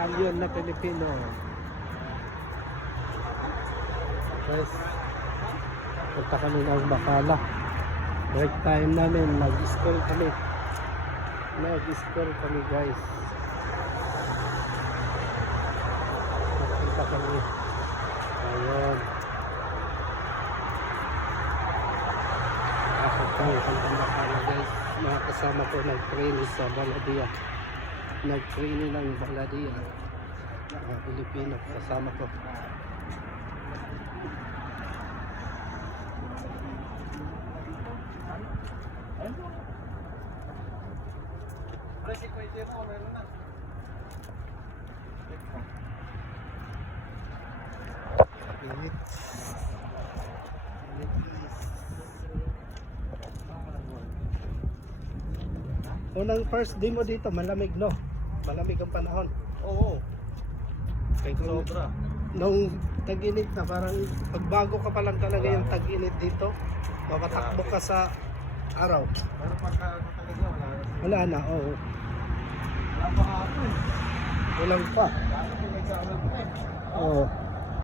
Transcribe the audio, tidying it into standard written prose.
Batalyon na Pilipino. Guys, punta kami ng Bacala. Break time namin, nag-school kami. Nag-school kami guys. Punta kami. Ayun. Ako kami ng Bacala guys. Mga kasama ko nag-training sa Baladia. Nag-training ng Baladia. Mga Pilipino kasama ko. Init. Init guys. Unang first day mo dito, malamig no? Malamig ang panahon. Oo. Kaya kung Sobra. nung tag-init na, parang pagbago ka pa lang talaga yung tag-init dito, mapatakbo ka sa araw. Pero pagka talaga Wala na, oo. wala pa ako eh. Walang pa. Dati ko nagsasabi eh. Oo.